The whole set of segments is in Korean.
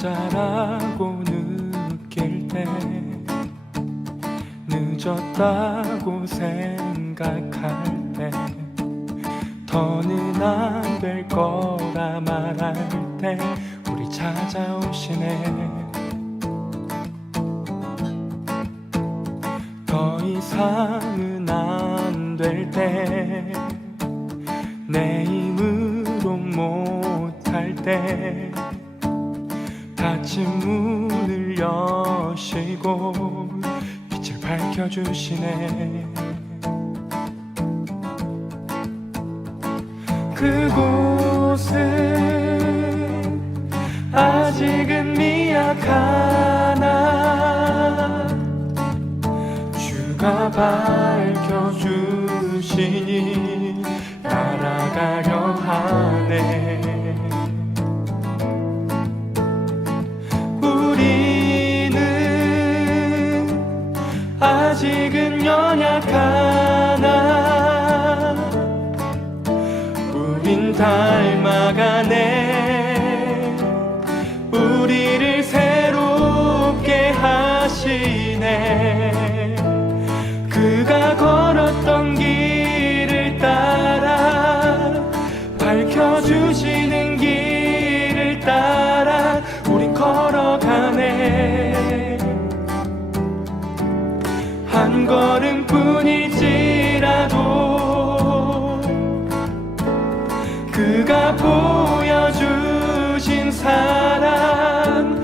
혼자라고 느낄 때 늦었다고 생각할 때 더는 안 될 거라 말할 때 우리 찾아오시네. 더 이상은 안 될 때 내 힘으로 못할 때 닫힌 문을 여시고 빛을 밝혀주시네. 그곳은 아직은 미약하나 주가 밝혀주시니 따라가려 하네. 우리는 아직은 연약하나 우린 닮아가네. 우리를 새롭게 하시네. 그가 걸었던 길을 따라 밝혀주시는 길을 따라 우린 걸어가네. 한 걸음뿐일지라도 그가 보여주신 사랑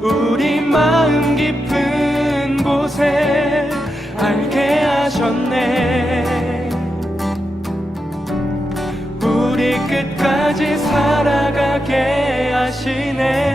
우리 마음 깊은 곳에 알게 하셨네. 우리 끝까지 살아가게 하시네.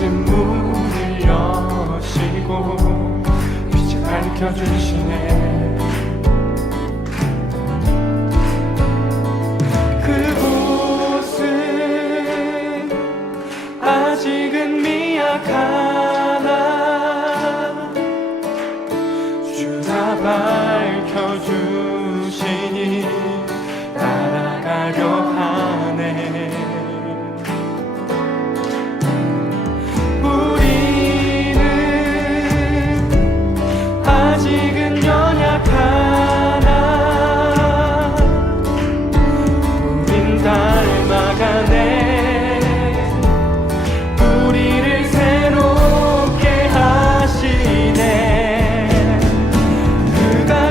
문을 여시고 빛을 밝혀주시네. 그곳은 아직은 미약하나 주가 밝혀주시니 따라가려 하네. 아직은 연약하나 우린 닮아가네. 우리를 새롭게 하시네. 그가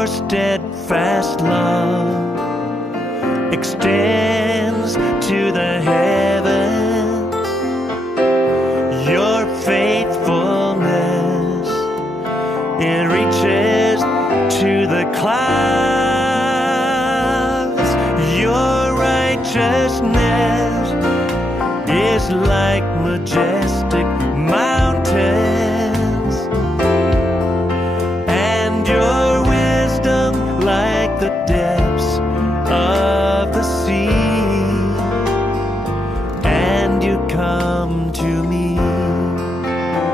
your steadfast love extends to the heavens. Your faithfulness, it reaches to the clouds. Your righteousness is like majestic mountains, and your wisdom like the depths of the sea. And you come to me,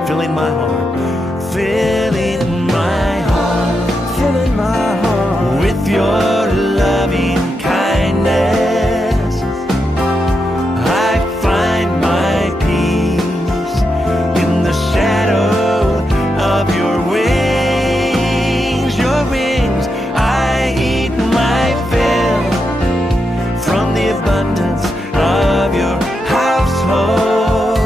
filling my heart, filling my heart, filling my heart with your loving kindness. I find my peace in the shadow of your wings. Your wings, I eat my fill from the abundance of your household,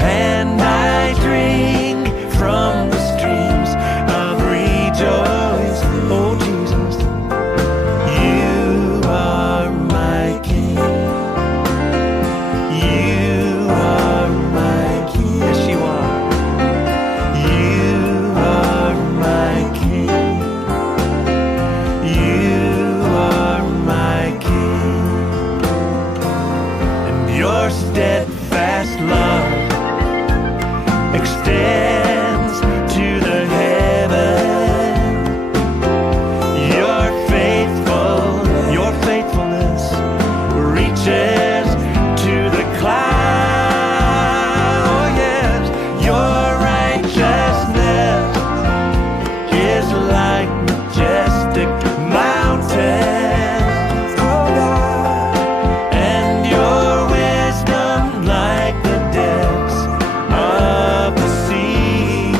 and I drink from the streams of rejoice. Oh Jesus, you are my King. You are my King. Yes, you are. You are my King. You are my King. And your steadfast love extends to the heaven. Your faithfulness reaches to the clouds. Oh yes, your righteousness is like majestic mountains. Oh God, and your wisdom like the depths of the sea.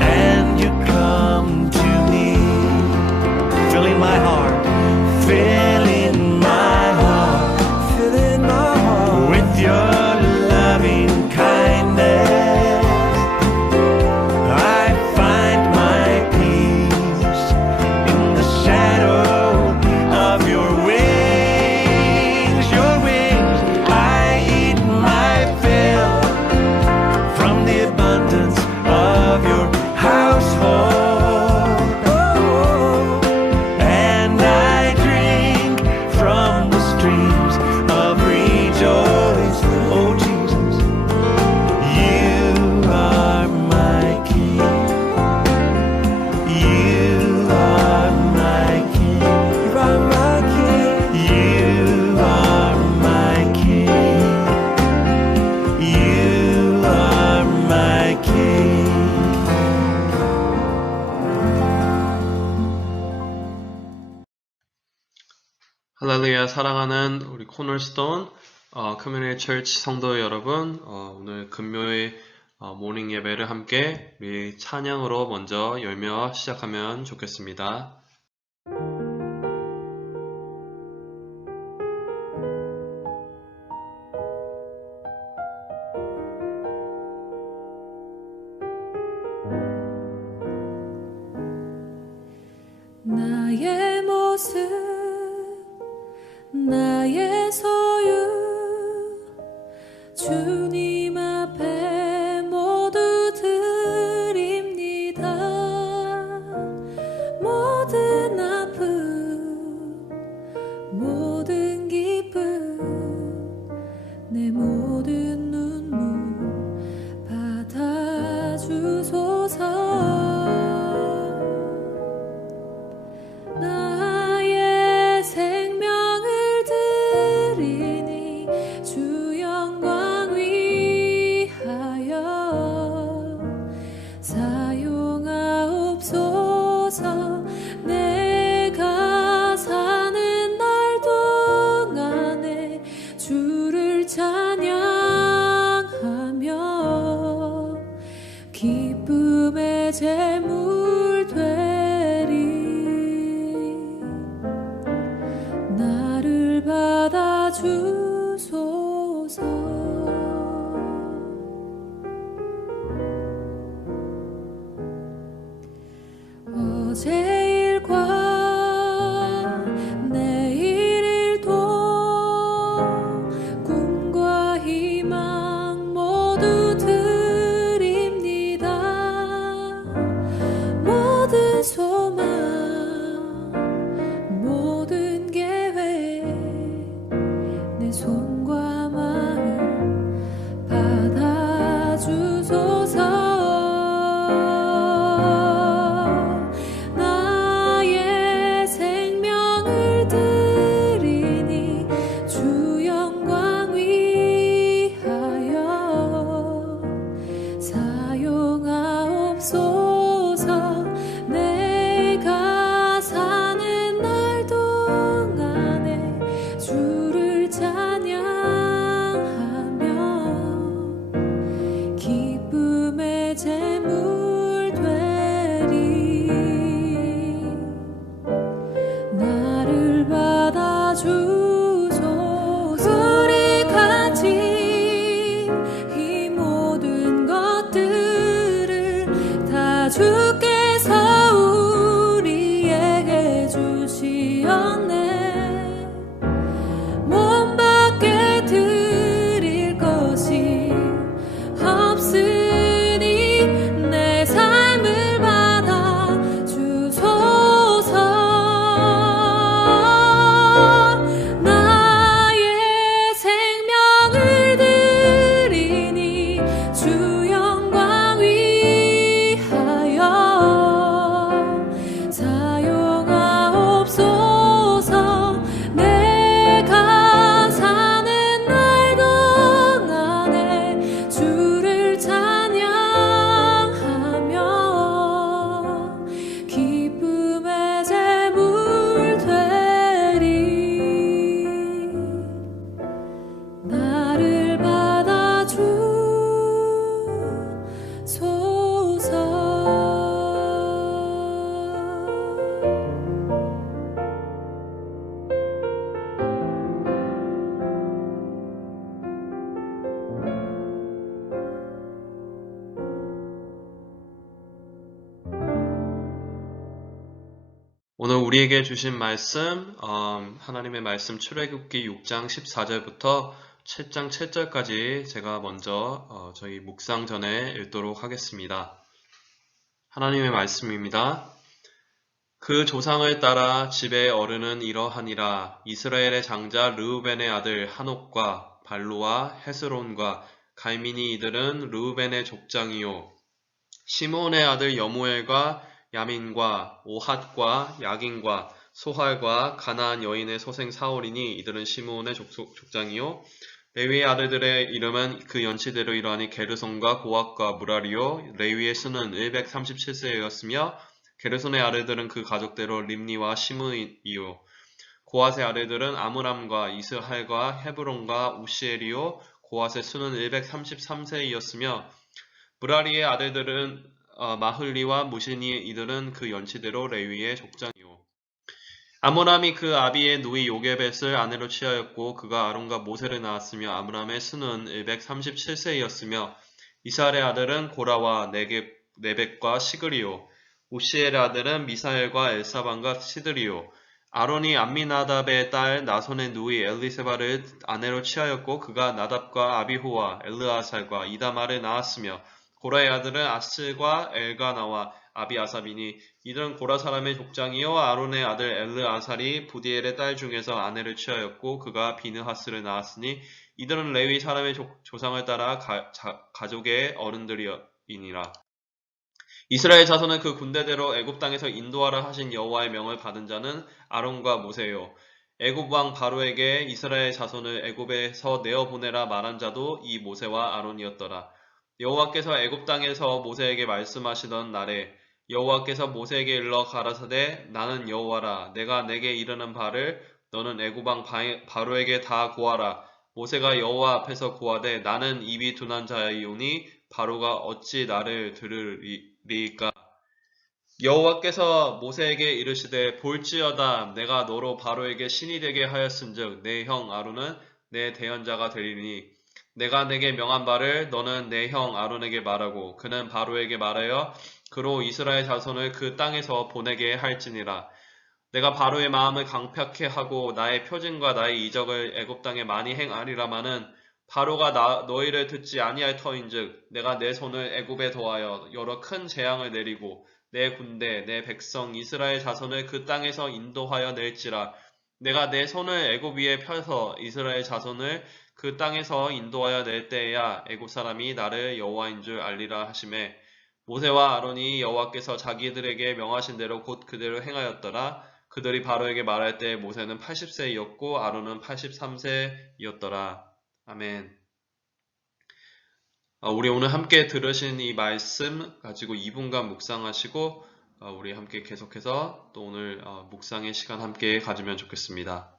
And you come to me, filling my heart, filling my heart, filling my heart with your loving kindness. I find my peace in the shadow of your wings. Your wings, I eat my fill from the abundance of your household, and I drink from the streams of rejoice. Oh Jesus, you are my King. You are my King. You are my King. You are my King. You are my King. 할렐루야. 사랑하는 우리 코널스톤 커뮤니티 철치 성도 여러분, 오늘 금요일 모닝 예배를 함께 우리 찬양으로 먼저 열며 시작하면 좋겠습니다. 나의 모습 나의 소유 주님 앞에 모두 드립니다. 모든 아픔 모든 기쁨 내 모든 눈물 받아주소서. 나의 생명을 드리니 주 영광 위하여 사용하옵소서. 내가 사는 날 동안에 주를 찬양하며 기쁨의 제물 되리. 나를 받아주소서. 어제 일과 내일 일도 꿈과 희망 모두 드립니다. 모든 소망 모든 계획 내 손과 마음 받아주소서. 나의 생명을 드리니 주 영광 위하여 사용하옵소서. 내가 사는 날 동안에 주를 찬양하며 기쁨의 제물 되리. 나를 받아주소서. 우리 같이 이 모든 것들을 다 주께서 우리에게 주시었네. 몸 밖에 드릴 것이 없으니 내 삶을 받아 주소서. 나의 생명을 드리니 주 영광 위하여 사용하옵소서. 내가 사는 날 동안에 주를 찬양하며 기쁨의 제물 되리. 나를 오늘 우리에게 주신 말씀, 하나님의 말씀 출애굽기 6장 14절부터 7장 7절까지 제가 먼저 저희 묵상 전에 읽도록 하겠습니다. 하나님의 말씀입니다. 그 조상을 따라 집의 어른은 이러하니라. 이스라엘의 장자 르우벤의 아들 하녹과 발루와 헤스론과 갈미니 이들은 르우벤의 족장이요. 시므온의 아들 여무엘과 야민과 오핫과 야긴과 소할과 가나안 여인의 소생 사울이니 이들은 시므온의 족장이요. 레위의 아들들의 이름은 그 연치대로 이러하니 게르손과 고핫과 무라리요. 레위의 수는 137세였으며 게르손의 아들들은 그 가족대로 림니와 시므이요. 고핫의 아들들은 아므람과 이스할과 헤브론과 우시엘이요. 고핫의 수는 133세이었으며 무라리의 아들들은 마흘리와 무시니 이들은 그 연치대로 레위의 족장이요. 아므람이 그 아비의 누이 요게벳을 아내로 취하였고 그가 아론과 모세를 낳았으며 아므람의 수는 137세이었으며 이스할의 아들은 고라와 네벡과 시그리요. 우시엘의 아들은 미사엘과 엘사반과 시드리요. 아론이 암미나답의 딸 나손의 누이 엘리세바를 아내로 취하였고 그가 나답과 아비후와 엘르아살과 이다말을 낳았으며 고라의 아들은 아슬과 엘가나와 아비아삽이니 이들은 고라 사람의 족장이요. 아론의 아들 엘르아살이 부디엘의 딸 중에서 아내를 취하였고 그가 비느하스를 낳았으니 이들은 레위 사람의 조상을 따라 가족의 어른들이니라. 이스라엘 자손은 그 군대대로 애굽 땅에서 인도하라 하신 여호와의 명을 받은 자는 아론과 모세요. 애굽 왕 바로에게 이스라엘 자손을 애굽에서 내어 보내라 말한 자도 이 모세와 아론이었더라. 여호와께서 애굽 땅에서 모세에게 말씀하시던 날에 여호와께서 모세에게 일러 가라사대 나는 여호와라. 내가 내게 이르는 바를 너는 애굽 왕 바로에게 다 고하라. 모세가 여호와 앞에서 고하되 나는 입이 둔한 자이오니 바로가 어찌 나를 들으리까. 여호와께서 모세에게 이르시되 볼지어다 내가 너로 바로에게 신이 되게 하였은즉 내 형 아론은 내 대언자가 되리니 내가 내게 명한 바를 너는 내 형 아론에게 말하고 그는 바로에게 말하여 그로 이스라엘 자손을 그 땅에서 보내게 할지니라. 내가 바로의 마음을 강팍케 하고 나의 표징과 나의 이적을 애굽 땅에 많이 행하리라마는 바로가 너희를 듣지 아니할 터인즉 내가 내 손을 애굽에 더하여 여러 큰 재앙을 내리고 내 군대 내 백성 이스라엘 자손을 그 땅에서 인도하여 낼지라. 내가 내 손을 애굽 위에 펴서 이스라엘 자손을 그 땅에서 인도하여 낼 때에야 애굽 사람이 나를 여호와인 줄 알리라 하시매 모세와 아론이 여호와께서 자기들에게 명하신 대로 곧 그대로 행하였더라. 그들이 바로에게 말할 때 모세는 80세이었고 아론은 83세이었더라. 아멘. 우리 오늘 함께 들으신 이 말씀 가지고 2분간 묵상하시고 우리 함께 계속해서 또 오늘 묵상의 시간 함께 가지면 좋겠습니다.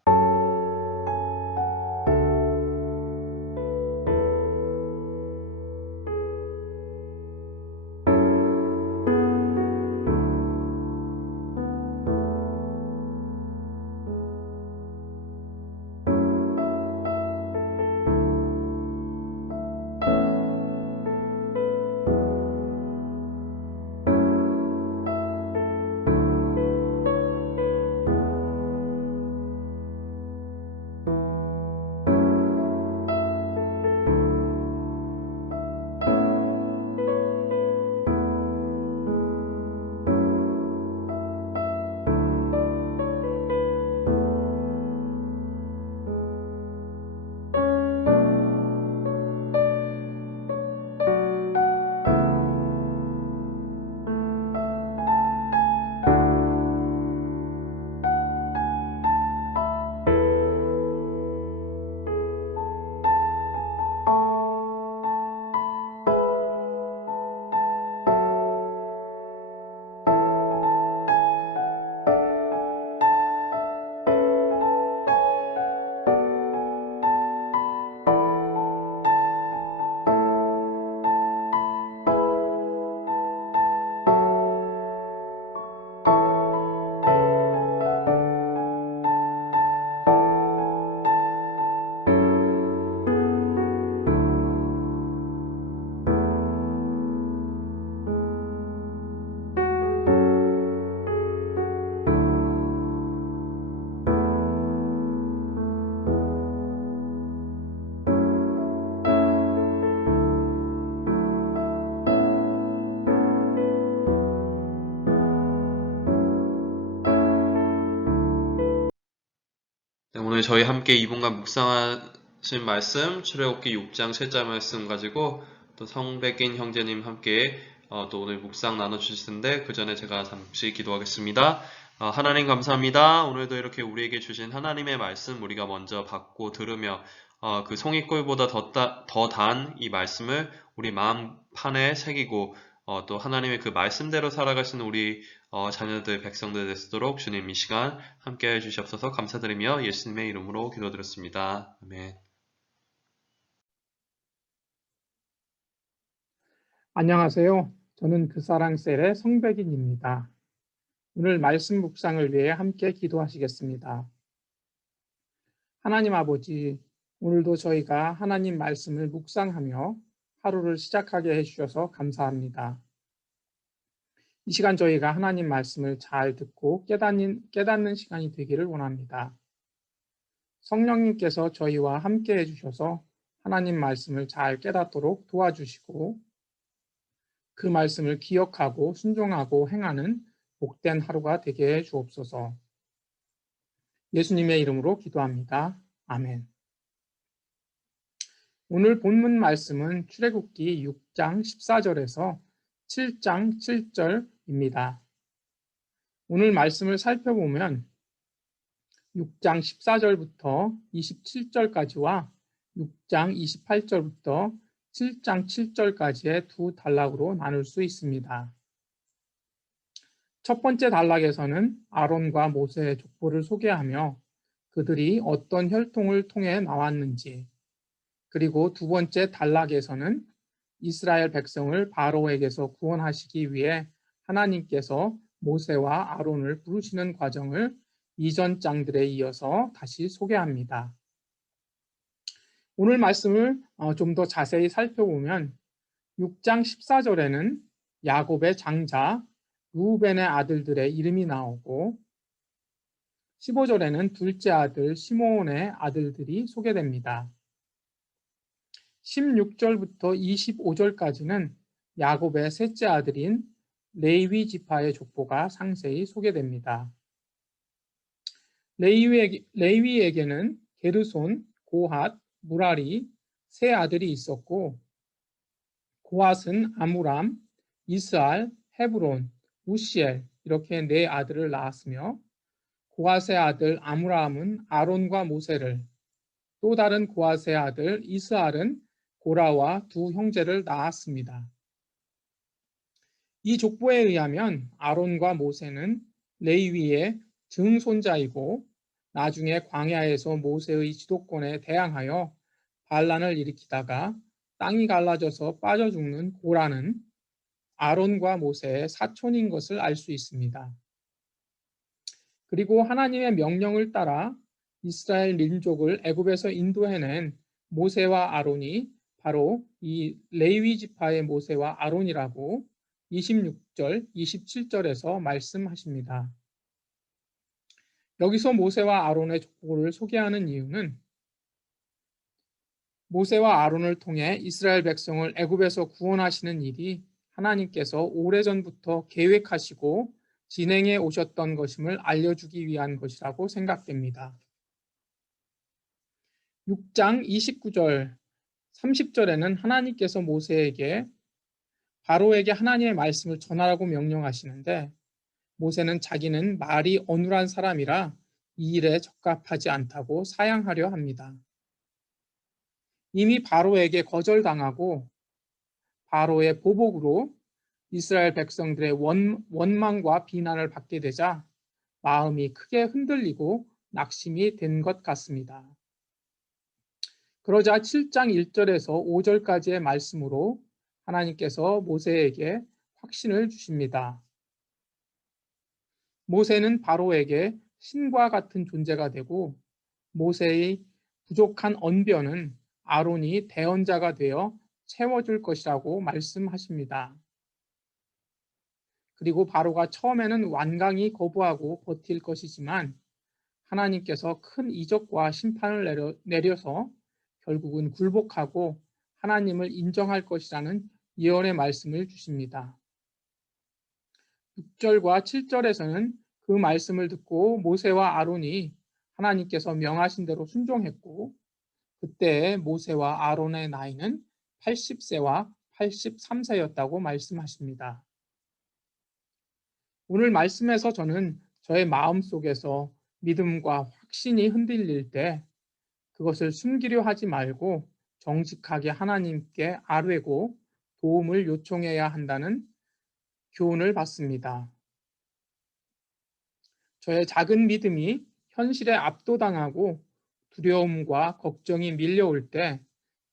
오늘 저희 함께 2분간 묵상하신 말씀 출애굽기 6장 7절 말씀 가지고 또 성백인 형제님 함께 또 오늘 묵상 나눠주실 텐데 그 전에 제가 잠시 기도하겠습니다. 하나님 감사합니다. 오늘도 이렇게 우리에게 주신 하나님의 말씀 우리가 먼저 받고 들으며 그 송이꿀보다 더 단 이 말씀을 우리 마음판에 새기고 또 하나님의 그 말씀대로 살아가시는 우리 자녀들, 백성들 되시도록 주님 이 시간 함께 해주시옵소서 감사드리며 예수님의 이름으로 기도드렸습니다. 아멘. 안녕하세요. 저는 그사랑셀의 성백인입니다. 오늘 말씀 묵상을 위해 함께 기도하시겠습니다. 하나님 아버지, 오늘도 저희가 하나님 말씀을 묵상하며 하루를 시작하게 해주셔서 감사합니다. 이 시간 저희가 하나님 말씀을 잘 듣고 깨닫는 시간이 되기를 원합니다. 성령님께서 저희와 함께 해주셔서 하나님 말씀을 잘 깨닫도록 도와주시고 그 말씀을 기억하고 순종하고 행하는 복된 하루가 되게 해 주옵소서. 예수님의 이름으로 기도합니다. 아멘. 오늘 본문 말씀은 출애굽기 6장 14절에서 7장 7절입니다. 오늘 말씀을 살펴보면 6장 14절부터 27절까지와 6장 28절부터 7장 7절까지의 두 단락으로 나눌 수 있습니다. 첫 번째 단락에서는 아론과 모세의 족보를 소개하며 그들이 어떤 혈통을 통해 나왔는지, 그리고 두 번째 단락에서는 이스라엘 백성을 바로에게서 구원하시기 위해 하나님께서 모세와 아론을 부르시는 과정을 이전 장들에 이어서 다시 소개합니다. 오늘 말씀을 좀 더 자세히 살펴보면 6장 14절에는 야곱의 장자 루벤의 아들들의 이름이 나오고 15절에는 둘째 아들 시므온의 아들들이 소개됩니다. 16절부터 25절까지는 야곱의 셋째 아들인 레위 지파의 족보가 상세히 소개됩니다. 레위에게는 게르손, 고핫, 무라리 세 아들이 있었고 고핫은 아므람, 이스알, 헤브론, 우시엘 이렇게 네 아들을 낳았으며 고핫의 아들 아므람은 아론과 모세를, 또 다른 고핫의 아들 이스알은 고라와 두 형제를 낳았습니다. 이 족보에 의하면 아론과 모세는 레위의 증손자이고 나중에 광야에서 모세의 지도권에 대항하여 반란을 일으키다가 땅이 갈라져서 빠져 죽는 고라는 아론과 모세의 사촌인 것을 알 수 있습니다. 그리고 하나님의 명령을 따라 이스라엘 민족을 애굽에서 인도해낸 모세와 아론이 바로 이 레위 지파의 모세와 아론이라고 26절, 27절에서 말씀하십니다. 여기서 모세와 아론의 족보를 소개하는 이유는 모세와 아론을 통해 이스라엘 백성을 애굽에서 구원하시는 일이 하나님께서 오래전부터 계획하시고 진행해 오셨던 것임을 알려주기 위한 것이라고 생각됩니다. 6장 29절, 30절에는 하나님께서 모세에게 바로에게 하나님의 말씀을 전하라고 명령하시는데 모세는 자기는 말이 어눌한 사람이라 이 일에 적합하지 않다고 사양하려 합니다. 이미 바로에게 거절당하고 바로의 보복으로 이스라엘 백성들의 원망과 비난을 받게 되자 마음이 크게 흔들리고 낙심이 된 것 같습니다. 그러자 7장 1절에서 5절까지의 말씀으로 하나님께서 모세에게 확신을 주십니다. 모세는 바로에게 신과 같은 존재가 되고 모세의 부족한 언변은 아론이 대언자가 되어 채워줄 것이라고 말씀하십니다. 그리고 바로가 처음에는 완강히 거부하고 버틸 것이지만 하나님께서 큰 이적과 심판을 내려서 결국은 굴복하고 하나님을 인정할 것이라는 예언의 말씀을 주십니다. 6절과 7절에서는 그 말씀을 듣고 모세와 아론이 하나님께서 명하신 대로 순종했고 그때 모세와 아론의 나이는 80세와 83세였다고 말씀하십니다. 오늘 말씀에서 저는 저의 마음속에서 믿음과 확신이 흔들릴 때 그것을 숨기려 하지 말고 정직하게 하나님께 아뢰고 도움을 요청해야 한다는 교훈을 받습니다. 저의 작은 믿음이 현실에 압도당하고 두려움과 걱정이 밀려올 때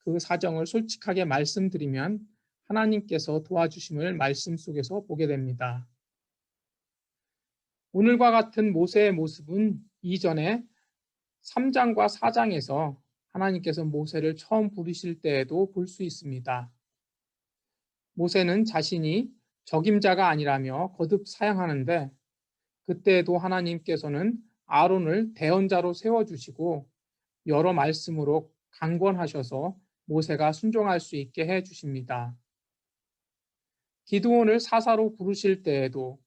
그 사정을 솔직하게 말씀드리면 하나님께서 도와주심을 말씀 속에서 보게 됩니다. 오늘과 같은 모세의 모습은 이전에 3장과 4장에서 하나님께서 모세를 처음 부르실 때에도 볼 수 있습니다. 모세는 자신이 적임자가 아니라며 거듭 사양하는데 그때에도 하나님께서는 아론을 대언자로 세워주시고 여러 말씀으로 강권하셔서 모세가 순종할 수 있게 해주십니다. 기드온을 사사로 부르실 때에도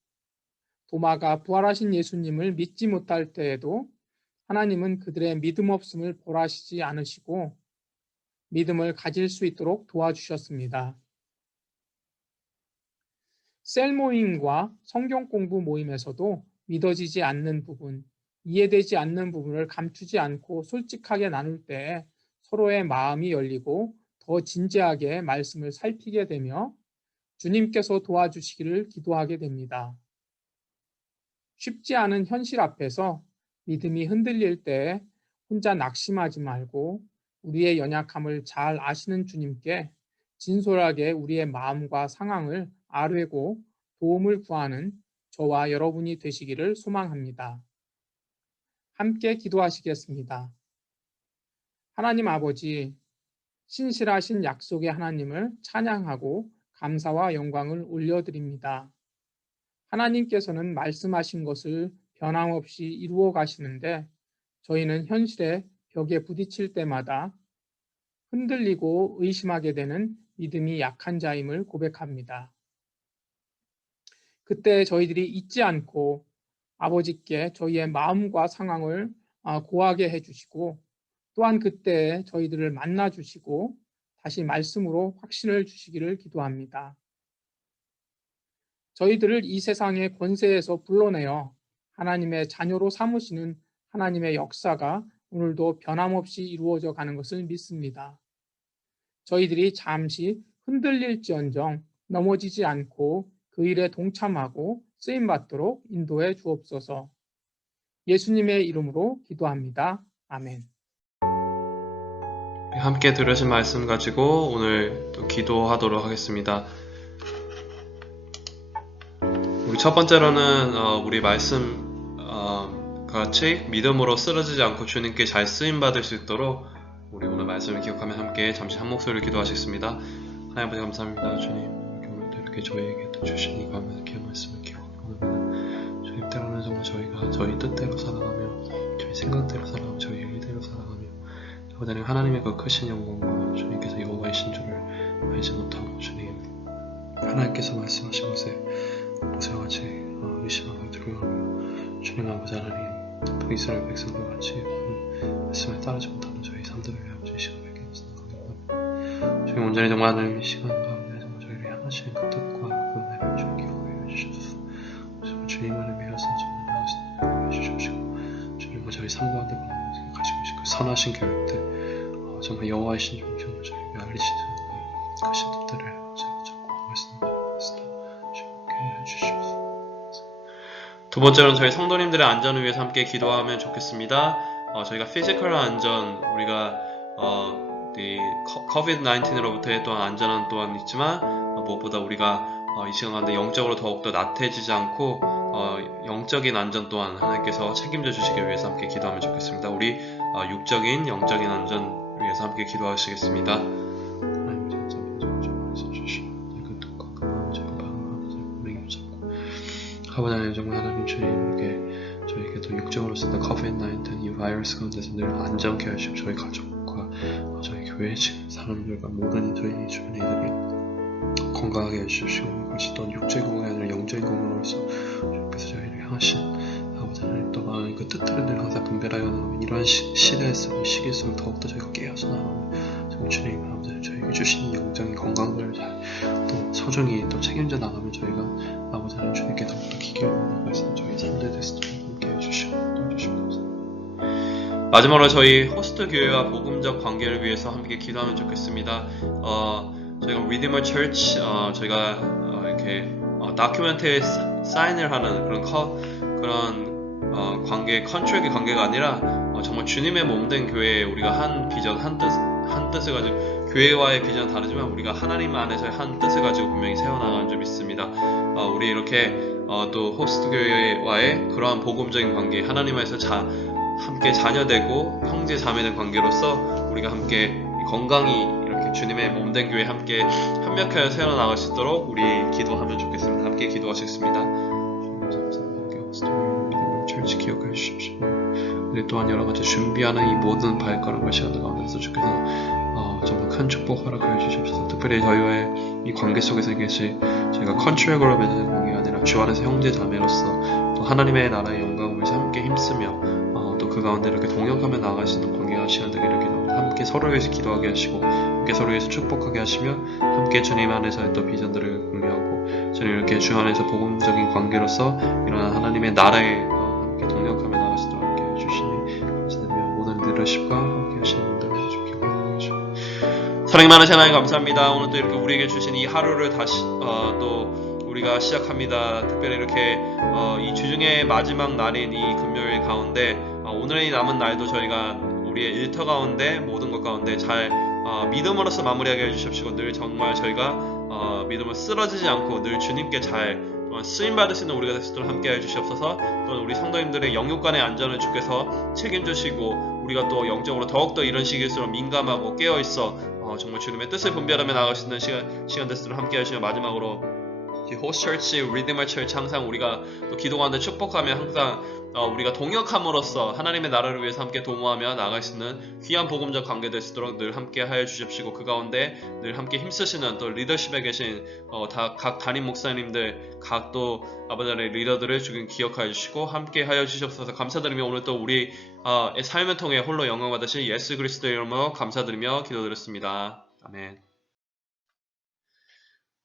도마가 부활하신 예수님을 믿지 못할 때에도 하나님은 그들의 믿음 없음을 보라시지 않으시고 믿음을 가질 수 있도록 도와주셨습니다. 셀 모임과 성경 공부 모임에서도 믿어지지 않는 부분, 이해되지 않는 부분을 감추지 않고 솔직하게 나눌 때 서로의 마음이 열리고 더 진지하게 말씀을 살피게 되며 주님께서 도와주시기를 기도하게 됩니다. 쉽지 않은 현실 앞에서 믿음이 흔들릴 때 혼자 낙심하지 말고 우리의 연약함을 잘 아시는 주님께 진솔하게 우리의 마음과 상황을 아뢰고 도움을 구하는 저와 여러분이 되시기를 소망합니다. 함께 기도하시겠습니다. 하나님 아버지, 신실하신 약속의 하나님을 찬양하고 감사와 영광을 올려드립니다. 하나님께서는 말씀하신 것을 변함없이 이루어 가시는데 저희는 현실의 벽에 부딪힐 때마다 흔들리고 의심하게 되는 믿음이 약한 자임을 고백합니다. 그때 저희들이 잊지 않고 아버지께 저희의 마음과 상황을 고하게 해주시고 또한 그때 저희들을 만나주시고 다시 말씀으로 확신을 주시기를 기도합니다. 저희들을 이 세상의 권세에서 불러내어 하나님의 자녀로 삼으시는 하나님의 역사가 오늘도 변함없이 이루어져 가는 것을 믿습니다. 저희들이 잠시 흔들릴지언정 넘어지지 않고 그 일에 동참하고 쓰임받도록 인도해 주옵소서. 예수님의 이름으로 기도합니다. 아멘. 함께 들으신 말씀 가지고 오늘 또 기도하도록 하겠습니다. 우리 첫 번째로는 우리 말씀 같이 믿음으로 쓰러지지 않고 주님께 잘 쓰임받을 수 있도록 우리 오늘 말씀을 기억하며 함께 잠시 한 목소리를 기도하시겠습니다. 하나님 아버지 감사합니다. 주님 오늘도 이렇게 저희에게 또 주신 이 감사의 말씀을 기억하고 원합니다. 주님 때로는 정말 저희가 저희 뜻대로 살아가며 저희 생각대로 살아가며 저희 일대로 살아가며 아버지 하나님의 그 크신 영광과 주님께서 여호와이신 줄을 알지 못하고 주님 하나님께서 말씀하신 것에 모세와 같이 의심하고 두려워하며 주님 아버지 하나님 이스라엘 백성과 같이 말씀을 따르지 못하는 저희 삶들을 위하여 주의 시간을 갖게 하옵소서. 주님 온전히 정말 하나님 이 시간 가운데 정말 저희를 향하시는 그 뜻과 그 은혜를 주님께 구하여 주셔서 정말 주님만을 위해서 정말 나아가시는 주시고 주님과 저희 삶 가운데 가지고 계신 그 선하신 계획들 정말 여호와이신 줄 정말 저희에게 알리시는 그 크신 뜻들을 제가 찾고 말씀을 주님께 해주시옵소서. 두 번째로는 저희 성도님들의 안전을 위해서 함께 기도하면 좋겠습니다. 저희가 피지컬 안전, 우리가 COVID-19으로부터의 또한 안전은 또한 있지만 무엇보다 우리가 이 시간 가운데 영적으로 더욱더 나태해지지 않고 영적인 안전 또한 하나님께서 책임져 주시기 위해서 함께 기도하면 좋겠습니다. 우리 육적인, 영적인 안전 위해서 함께 기도하시겠습니다. 하나님 그 뜻과 그 마음을 저희가 방어하는 분명히 잡고 하나님 정말 하나님 주님에게 저희에게 또 육적으로 쓴다 COVID-19 이 바이러스 가운데서 늘 안전케 하시고 저희 가족과 저희 교회에 지금 사람들과 모든 저희 주변의 이들을 건강하게 해주시고 그것이 또 육적인 건강이 아니라 영적인 건강으로서 주님께서 저희를 향하신 아버지 하나님 또한 그 뜻들을 늘 항상 분별하여 나가면 이러한 시대에서 시기에서 더욱더 저희가 깨어서 나가면 정말 주님 아버지 저희에게 주신 영적인 건강들을 잘 또 소중히 또 책임져 나가면 저희가 아버지 하나님 주님께 더욱더 기경을 나가서 저희 삶들 데스도 함께 해주시고 도와주시고 마지막으로 저희 호스트 교회와 복음적 관계를 위해서 함께 기도하면 좋겠습니다. 저희가 Redeemer Church 저희가 이렇게 다큐멘터리 사인을 하는 그런 관계, 컨트랙의 관계가 아니라 정말 주님의 몸된 교회에 우리가 한 비전, 한 뜻을 가지고 교회와의 비전은 다르지만 우리가 하나님 안에서의 한 뜻을 가지고 분명히 세워나가는 점 있습니다. 우리 이렇게 또 호스트 교회와의 그러한 복음적인 관계, 하나님 안에서 함께 자녀되고 형제 자매된 관계로서 우리가 함께 건강히 이렇게 주님의 몸된 교회에 함께 협력하여 세워나갈 수 있도록 우리 기도하면 좋겠습니다. 함께 기도하시겠습니다. 철저히 기억해 주십시오. 우리 또한 여러가지 준비하는 이 모든 발걸음과 시간들 가운데서 주께서 정말 큰 축복 허락하여 주시옵소서. 특별히 저희와의 이 관계 속에서 계시 저희가 컨트랙으로 맺는 관계가 아니라 주 안에서 형제 자매로서 또 하나님의 나라의 영광을 위해서 함께 힘쓰며 또 그 가운데 이렇게 동역하며 나아가시는 관계가 시간 되기를 기도합니다. 함께 서로 위해서 기도하게 하시고 함께 서로 위해서 축복하게 하시며 함께 주님 안에서의 또 비전들을 공유하고 주님 이렇게 주 안에서 복음적인 관계로서 이러한 하나님의 나라에 함께 동역하며 나아가시도록 함께 해주시니 감사드리며 모든 리더십과 함께 하시는 분들을 주께 감사합니다. 사랑이 많으신 하나님 감사합니다. 오늘 또 이렇게 우리에게 주신 이 하루를 다시 또 우리가 시작합니다. 특별히 이렇게 이 주중의 마지막 날인 이 금요일 가운데 오늘의 남은 날도 저희가 우리의 일터 가운데 모든 것 가운데 잘 믿음으로서 마무리하게 해주십시오. 늘 정말 저희가 믿음을 쓰러지지 않고 늘 주님께 잘 쓰임받을 수 있는 우리가 될 수 있도록 함께 해주시옵소서. 또는 우리 성도님들의 영육간의 안전을 주께서 책임주시고 우리가 또 영적으로 더욱더 이런 시기일수록 민감하고 깨어있어 정말 주님의 뜻을 분별하며 나아갈 수 있는 시간 됐으면 함께 하시며 마지막으로 이 호스트 처치, 리디머 처치 항상 우리가 또 기도 가운데 축복하며 항상 우리가 동역함으로써 하나님의 나라를 위해서 함께 도모하며 나아갈 수 있는 귀한 복음적 관계 될 수 있도록 늘 함께 하여 주십시고 그 가운데 늘 함께 힘쓰시는 또 리더십에 계신 각 담임 목사님들 각 또 아버지의 리더들을 주님 기억하여 주시고 함께 하여 주시옵소서. 감사드리며 오늘 또 우리 삶을 통해 홀로 영광 받으실 예수 그리스도의 이름으로 감사드리며 기도드렸습니다. 아멘.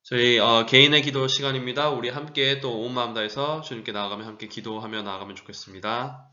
저희 개인의 기도 시간입니다. 우리 함께 또 온 마음 다해서 주님께 나아가며 함께 기도하며 나아가면 좋겠습니다.